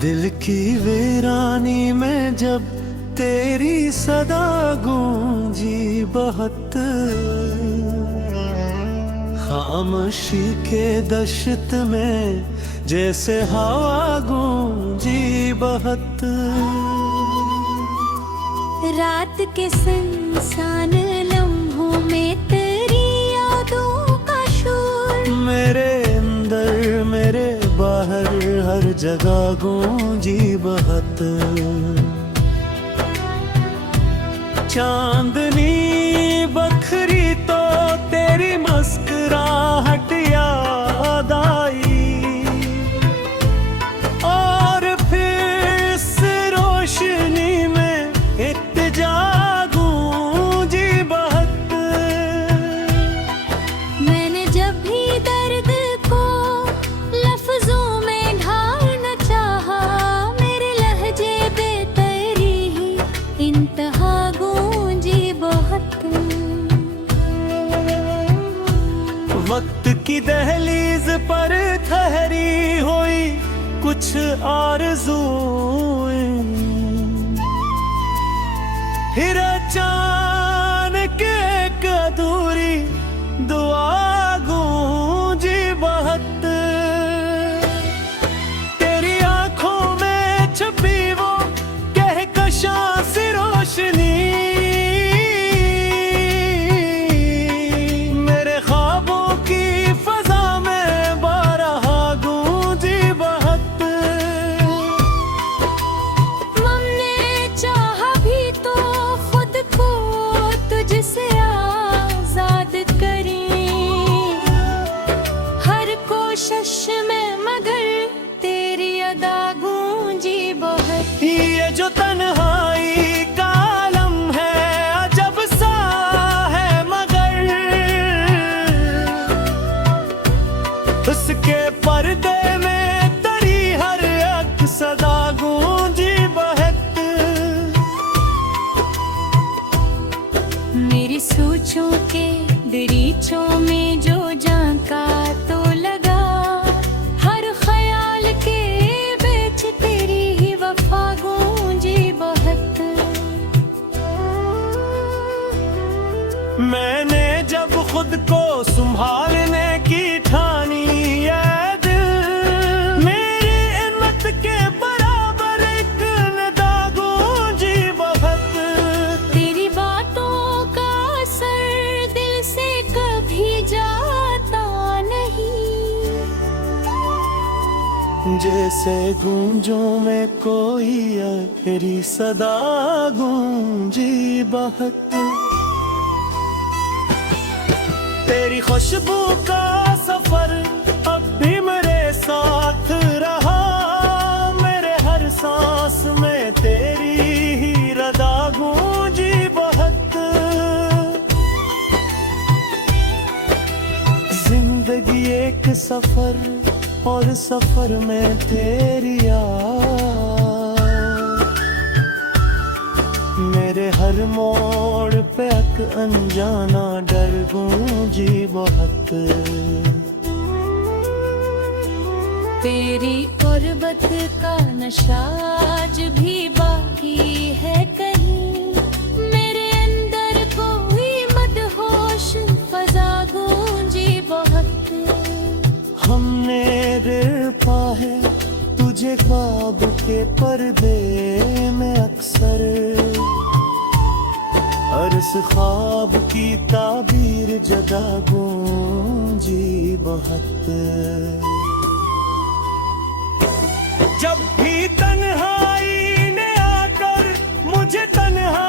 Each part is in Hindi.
दिल की वीरानी में जब तेरी सदा गूंजी बहुत, खामोशी के दश्त में जैसे हवा गूंजी बहुत। रात के सुनसान लम्हों में तेरी यादों का शोर, मेरे अंदर मेरे बाहर हर जगह गूंजी बहुत। चांदनी बखरी तो तेरी मुस्कुराहट याद आई, और फिर इस रोशनी में इत्तेजा गूंजी बहुत। मैंने जब भी दर्द को लफ्जों में ढालना चाहा, मेरे लहजे बेतरी ही इंतहा गूंजी बहुत। वक्त की दहलीज पर ठहरी हुई कुछ आरज़ूएं, फिर अचानक एक अधूरी दुआ गूंजी बहुत। तेरी आंखों में छुपी वो कहकशां सी रोशनी, ये जो तन्हाई का आलम है अजब सा है, मगर उसके पर्दे में तरी हर एक सदा गूंजी बहुत। मेरी सोचों के दरीचों में जो झांका तो लगा, हर ख्याल के बीच तेरी ही वफा गूंजी बहुत। मैंने जब खुद को संभालने की ठानी, ये दिल मेरी हिम्मत के बराबर एक निदा गूंजी बहुत। तेरी बातों का असर दिल से कभी जाता नहीं, जैसे गूंजों में कोई तेरी सदा गूंजी बहुत। तेरी खुशबू का सफर अब भी मेरे साथ रहा, मेरे हर सांस में तेरी ही रदा गूंजी बहुत। जिंदगी एक सफर और सफर में तेरी याद, मेरे हर मोड़ पे एक अनजाना डर गूंजी बहुत। तेरी गुर्बत का नशा आज भी बाकी है कहीं, मेरे अंदर कोई मदहोश फजा गूंजी बहुत। हमने रपा है तुझे ख्वाब के पर्दे में अक्सर, और इस ख्वाब की ताबीर जदा गूंजी बहुत। जब भी तन्हाई ने आकर मुझे तन्हा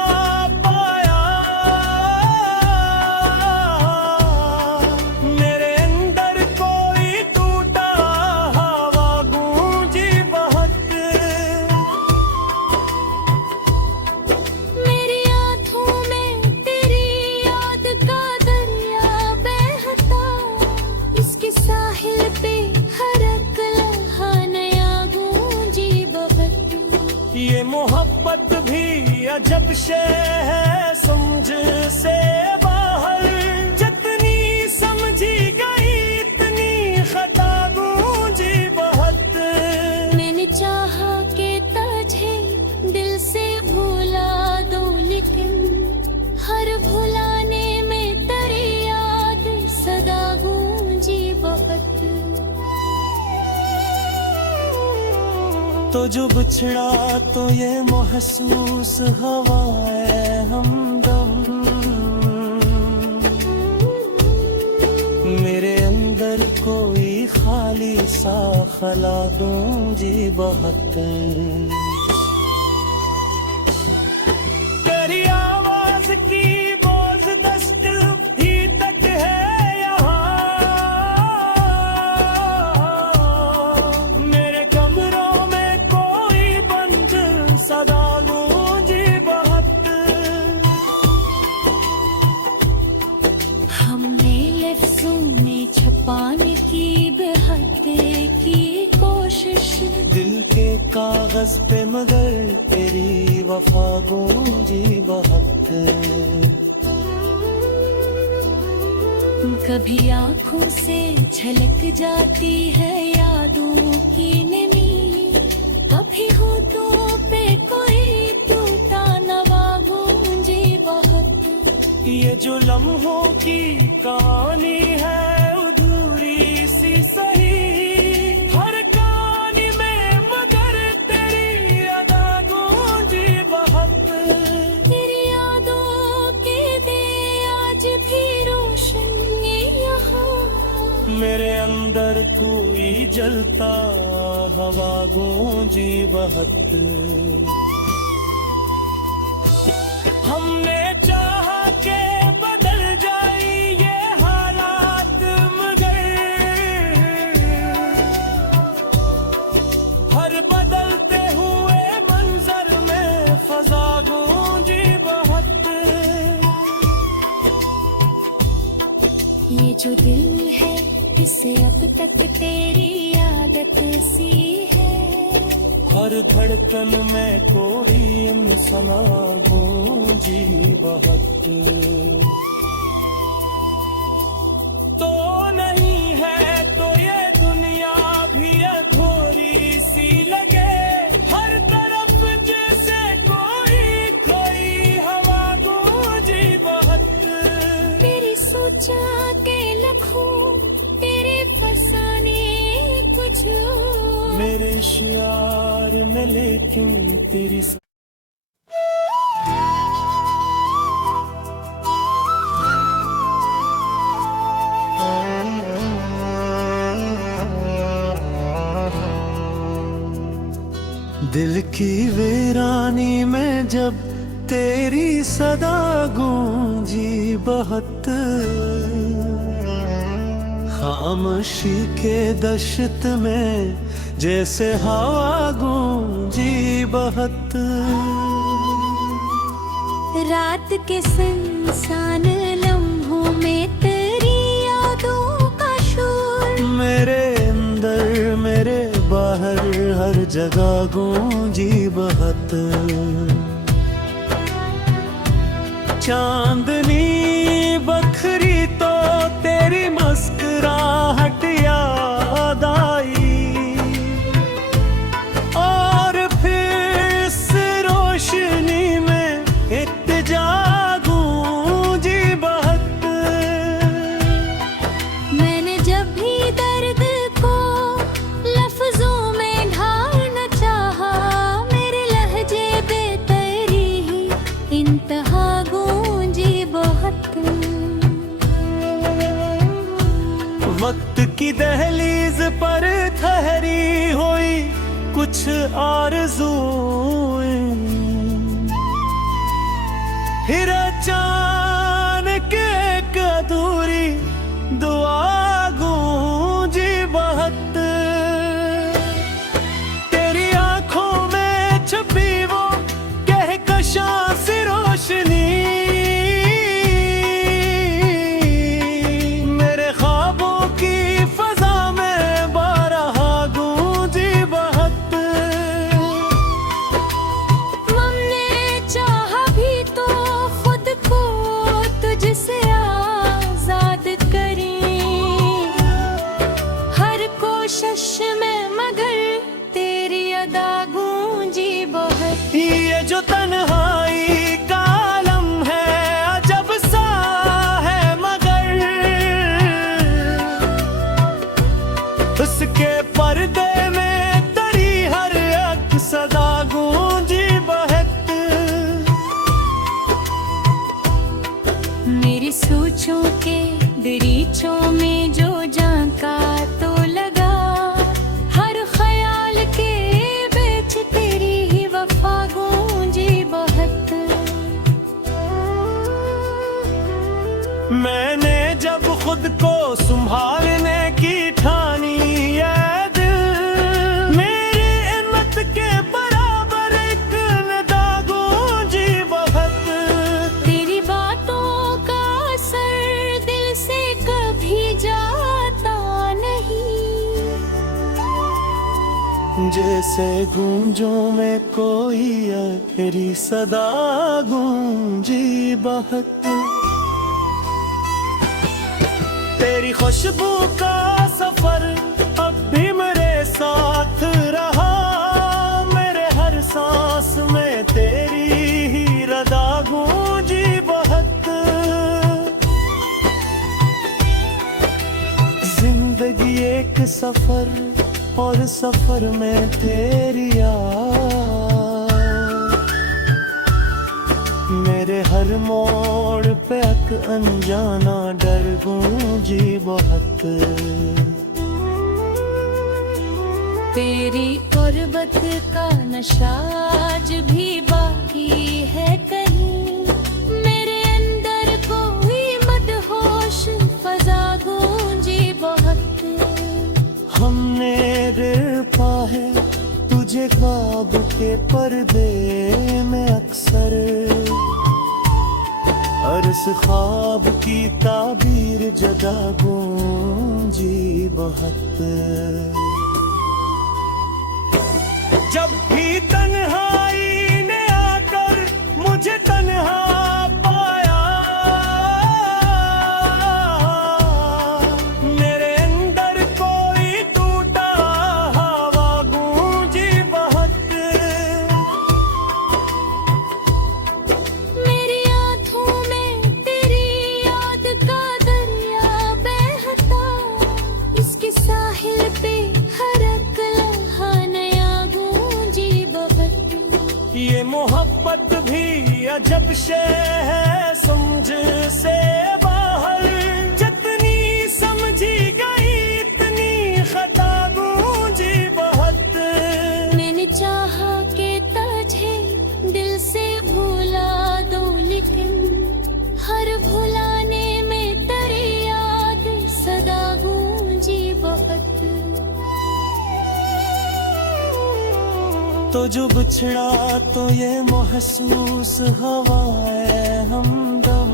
पाया, मेरे अंदर कोई टूटा हवा गूंजी बहुत। मेरी आंखों में तेरी याद का दरिया बहता, इसके साहिल पे हर एक लम्हा नया गूंजी बहुत। ये मोहब्बत भी अजब शे है समझ से बाहर, जितनी समझी गई इतनी खता गूंजी बहुत। मैंने चाहा जो बिछड़ा तो ये महसूस हवाए हमदम, मेरे अंदर कोई खाली सा खला दूं जी बहत्तर। तेरी आवाज की बोझ दस्त ही तक है यहाँ, मेरे कमरों में कोई बंद सदा गूंजी बहत्तर। हमने लफ्जों में छुपाने की बेहद की कोशिश, दिल के कागज पे मगर तेरी वफा गूंजी बहत्तर। कभी आंखों से झलक जाती है यादों की नमी, कभी होठों पे कोई टूटा नवा गूंजी बहत्तर। ये जो लम्हों की कहानी है अधूरी सी सही, हर कहानी में मगर तेरी अदा गूंजी बहत्तर। तेरी यादों के दे आज भी रोशनी यहाँ, मेरे अंदर कोई जलता हवा गूंजी बहत्तर। हमने चाहा के बदल जाए ये हालात मगर हर बदलते हुए मंजर में फजा गूंजी बहत्तर। ये जो दिल है इसे अब तक तेरी आदत सी है, हर धड़कन में कोई सना गूंजी बहत्तर। तो नहीं है तो ये दुनिया भी अधूरी सी लगे, हर तरफ जैसे कोई हवा गूंजी बहत्तर। तेरी सोचा के लखों तेरे फसाने कुछ और, मेरे शियार में लेकिन तेरी दिल की वीरानी में जब तेरी सदा गूंजी बहत्तर। खामोशी के दश्त में जैसे हवा गूंजी बहत्तर। रात के सुनसान लम्हों में तेरी यादों का शोर, मेरे अंदर मेरे बाहर हर जगह गूंजी बहत्तर। चांदनी बखरी तो तेरी मुस्कुराहट याद आई, और फिर इस रोशनी में इत्तेजा गूंजी बहत्तर। मैंने जब भी दर्द को लफ्जों में ढालना चाहा, मेरे लहजे बेतरी ही इंतहा गूंजी बहत्तर। वक्त की दहलीज पर ठहरी हुई कुछ आरज़ूएं, फिर अचानक एक अधूरी दुआ गूंजी बहत्तर। तेरी आंखों में छुपी वो कहकशां सी रोशनी, मेरे ख्वाबों की फजा में बारहा गूंजी बहत्तर। हमने चाहा भी तो खुद को तुझसे आजाद करें, हर कोशिश में मगर तेरी अदा गूंजी बहत्तर। ये जो तन्हाई का आलम है अजब सा है मगर, उसके पर्दे में तेरी हर अक्स खुद को संभालने की ठानी ये दिल, मेरी हिम्मत के बराबर एक निदा गूंजी बहुत। तेरी बातों का असर दिल से कभी जाता नहीं, जैसे गूंजों में कोई तेरी सदा गूंजी बहुत। तेरी खुशबू का सफर अब भी मेरे साथ रहा, मेरे हर सांस में तेरी ही रदा गूंजी बहुत। जिंदगी एक सफर और सफर में तेरी याद, मेरे हर मोड़ पे एक अनजाना डर गूंजी बहुत। तेरी गुर्बत का नशा आज भी बाकी है कहीं, मेरे अंदर कोई मदहोश फजा गूंजी बहुत। हमने देखा है तुझे ख्वाब के पर्दे में अक्सर, अरस ख्वाब की ताबीर जगा गूंजी बहुत। जब भी तन्हाई ने आकर मुझे तन्हा पाया, मेरे अंदर कोई टूटा हवा गूंजी बहुत। मेरी आँखों में तेरी याद का दरिया बहता, इसके साहिल पे हर एक लम्हा नया गूंजी बहुत। ये मोहब्बत भी अजब शे है समझ से बाहर, जितनी समझी गई इतनी खता गूंजी बहुत। मैंने चाहा कि तुझे दिल से भुला दो, लेकिन हर भुलाने में तेरी याद सदा गूंजी बहुत। तो जो बिछड़ा तो ये महसूस हवाएं हमदम,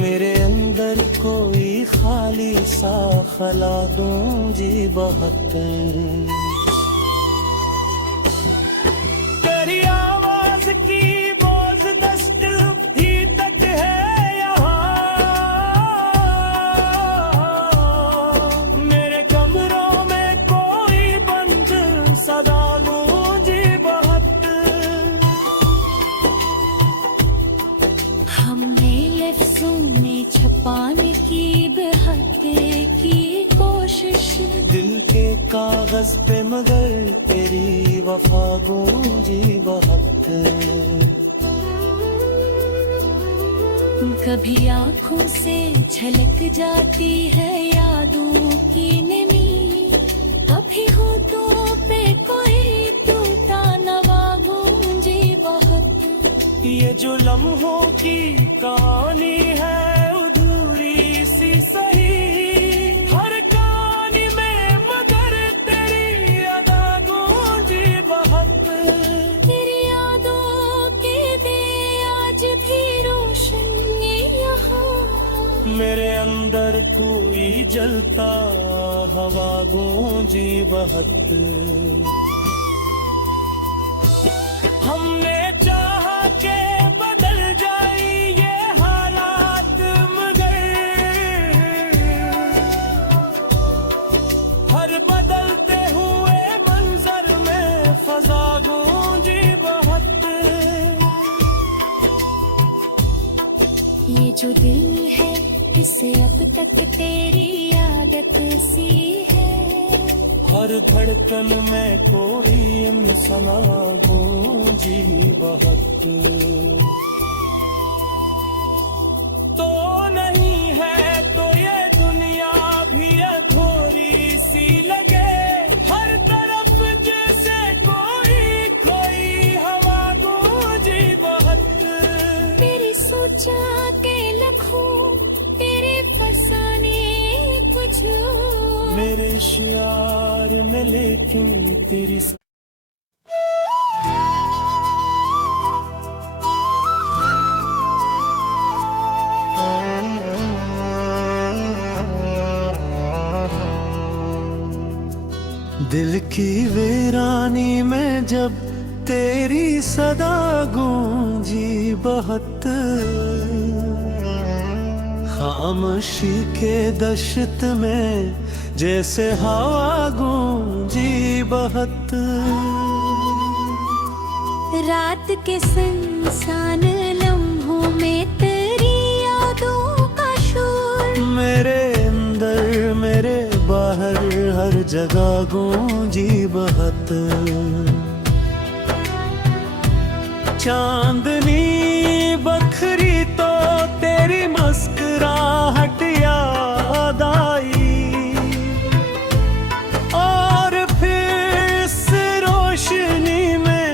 मेरे अंदर कोई खाली सा खला गूंजी बहुत। तेरी आवाज की बोझ दस्त ही तक है यहाँ, मेरे कमरों में कोई बंद सदा गूंजी बहुत। हमने लफ्जों में छुपाने की बेहद की कोशिश, दिल के कागज पे मगर तेरी वफा गूंजी बहुत। कभी आँखों से झलक जाती है यादों की नमी, कभी होठों पे कोई टूटा नवा गूंजी बहुत। ये जो लम्हों की कहानी है अधूरी सी सही, हर कहानी में मगर तेरी अदा गूंजी बहुत। तेरी यादों के दिए आज भी रोशन यहाँ, मेरे अंदर कोई जलता हवा गूंजी बहुत। हमने चाहा के बदल जाए ये हालात, मगर हर बदलते हुए मंजर में फजा गूंजी बहुत। ये जो दिल है इसे अब तक तेरी आदत सी है, हर धड़कन में कोई सना गूंजी बहुत। तो नहीं है तो ये दुनिया भी अधूरी सी लगे, हर तरफ जैसे कोई हवा गूंजी बहुत। तेरी सोचा होशियार में लेकिन तेरी दिल की वीरानी में जब तेरी सदा गूंजी बहुत, खामोशी के दश्त में जैसे हवा गूंजी बहुत। रात के सुनसान लम्हों में तेरी यादों का शोर, मेरे अंदर मेरे बाहर हर जगह गूंजी बहुत। चांदनी बखरी तो तेरी मुस्कुराहट याद आई, और फिर इस रोशनी में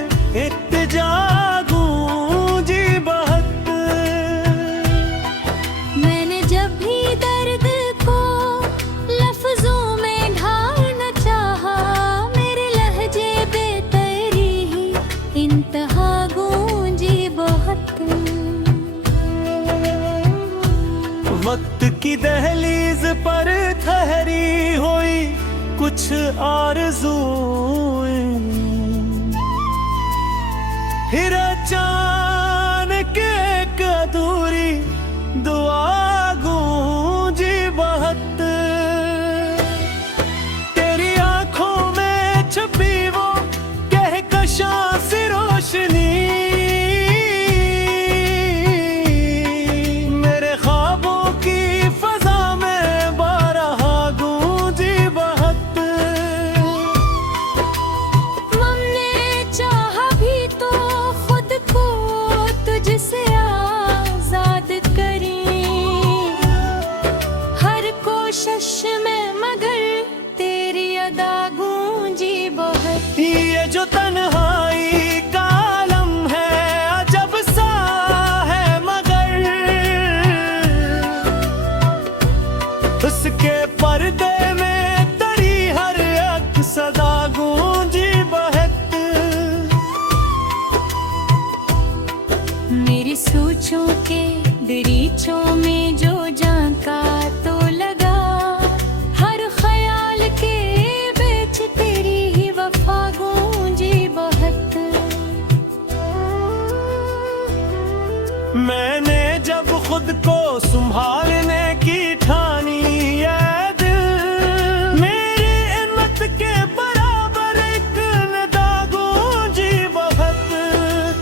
इत्तेजा गूंजी बहुत। मैंने जब भी दर्द को लफ्जों में ढालना चाहा, मेरे लहजे बेतरी ही इंतहा गूंजी बहुत। वक्त की दहलीज पर ठहरी हुई कुछ आरज़ूएं, फिर अचानक एक अधूरी दुआ गूंजी बहुत। तेरी आंखों में छुपी वो कहकशां सी रोशनी, मेरे ख्वाबों की फजा में बारहा गूंजी बहुत। हमने चाहा भी तो खुद को तुझसे आजाद करें, हर कोशिश में मगर तेरी अदा गूंजी बहुत। ये जो तन्हाई का आलम है अजब सा है मगर, उसके पर्दे में तरी हर एक सदा गूंजी बहुत। मेरी सोचों के दरीचों में जो झांका तो लगा, हर ख्याल के बीच तेरी ही वफा गूंजी बहुत। मैंने जब खुद को संभालने की ठानी, ये दिल मेरी हिम्मत के बराबर एक निदा गूंजी बहुत।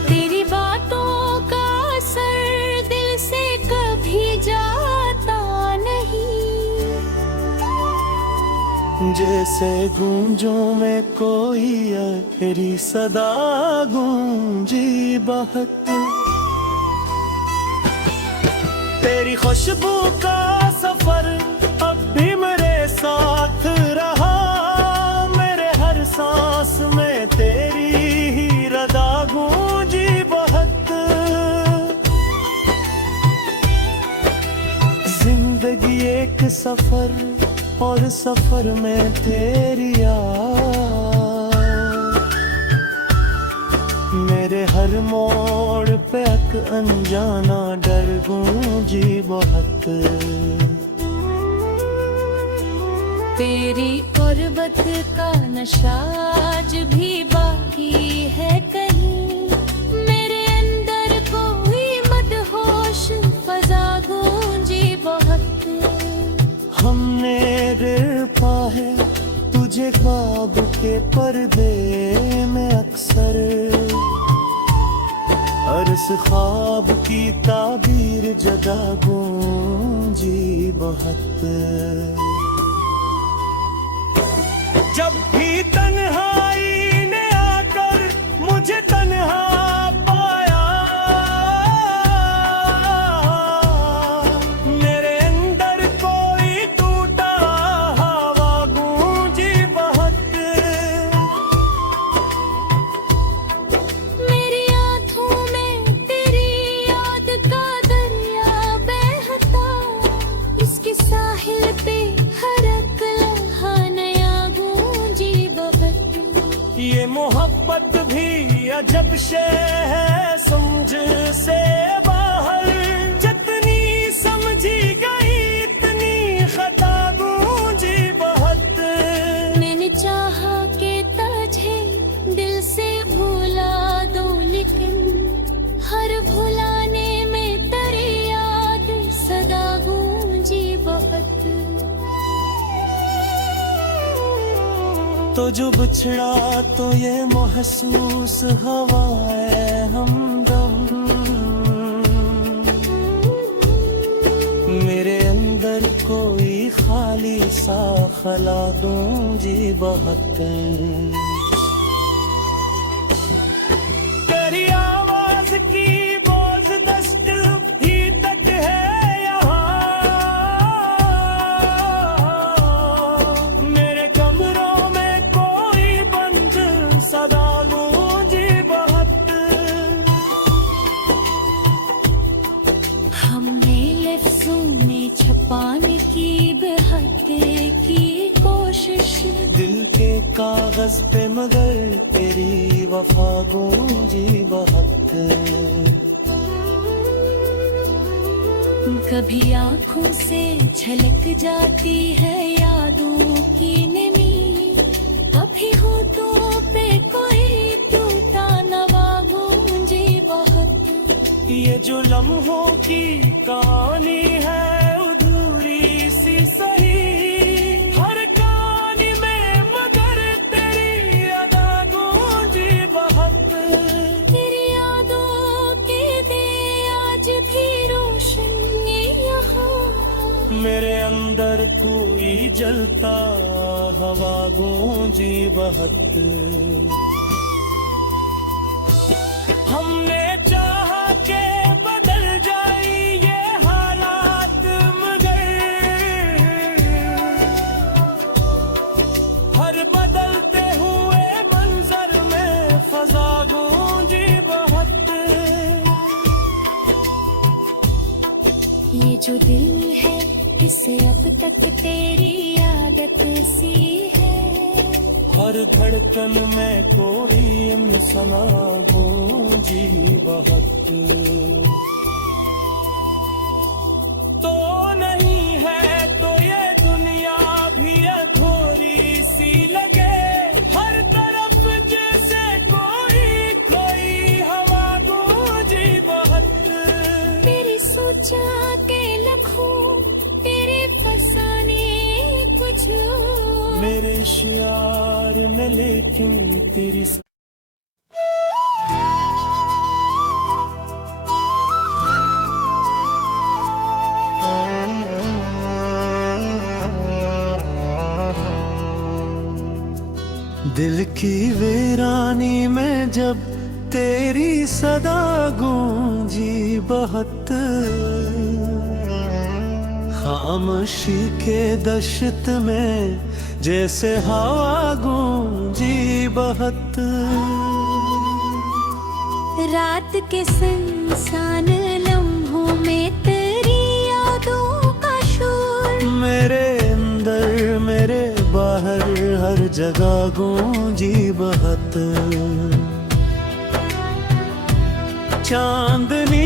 तेरी बातों का असर दिल से कभी जाता नहीं, जैसे गूंजों में कोई आखिरी सदा गूंजी बहुत। तेरी खुशबू का सफर अब भी मेरे साथ रहा, मेरे हर सांस में तेरी ही रदा गूंजी बहुत। जिंदगी एक सफर और सफर में तेरी याद, मेरे हर मोड़ पे एक अनजाना डर गूंजी बहुत। तेरी गुर्बत का नशा आज भी बाकी है कहीं, मेरे अंदर कोई मदहोश फजा गूंजी बहुत। हमने पा है तुझे ख्वाब के पर्दे में अक्सर, अरस ख्वाब की ताबीर जगा गूंजी बहुत। जब भी तन्हाई ने आकर मुझे तन्हा पाया, मेरे अंदर कोई टूटा हवा गूंजी बहुत। मेरी आँखों में तेरी याद का दरिया बहता, इसके साहिल पे हर एक लम्हा नया मोहब्बत भी अजब शे है समझ से बाहर, जितनी समझी गई इतनी खता गूंजी बहुत। मैंने चाहा कि तुझे दिल से भुला दूं, लेकिन हर भुलाने में तेरी याद सदा गूंजी बहुत। तो जो बिछड़ा तो ये महसूस हवाए हमदम, मेरे अंदर कोई खाली सा खला दूंजी बहुत। तेरी आवाज की बोझ दस्त ही तक है यहाँ, मेरे कमरों में कोई बंद सदा गूंजी बहुत। हमने लफ्जों में छुपाने की बेहद की कोशिश, दिल के कागज पे मगर तेरी वफा गूंजी बहुत। कभी आंखों से झलक जाती है यादों की नमी, कभी होठों पे कोई टूटा नवा गूंजी बहुत। ये जो लम्हों की कहानी है अधूरी सी सही, हर कहानी में मगर तेरी अदा गूंजी बहुत। तेरी यादों के दिए आज भी रोशन यहाँ, मेरे अंदर कोई जलता हवा गूंजी बहुत। हमने चाहा के बदल जाए ये हालात, मगर हर बदलते हुए मंजर में फजा गूंजी बहुत। ये जो दिल है इसे अब तक तेरी आदत सी है, हर धड़कन में कोई अमसना गूंजी बहुत। तो नहीं है तो ये दुनिया भी अधूरी सी लगे, हर तरफ जैसे कोई हवा गूंजी बहुत। तेरी सोचा के लखों तेरे फसाने कुछ लोग, मेरे शियार में लेकिन तेरी दिल की वीरानी में जब तेरी सदा गूंजी बहुत, खामोशी के दश्त में जैसे हवा गूंजी बहुत। रात के सुनसान लम्हों में तेरी यादों का शोर, मेरे अंदर मेरे बाहर हर जगह गूंजी बहुत। चांदनी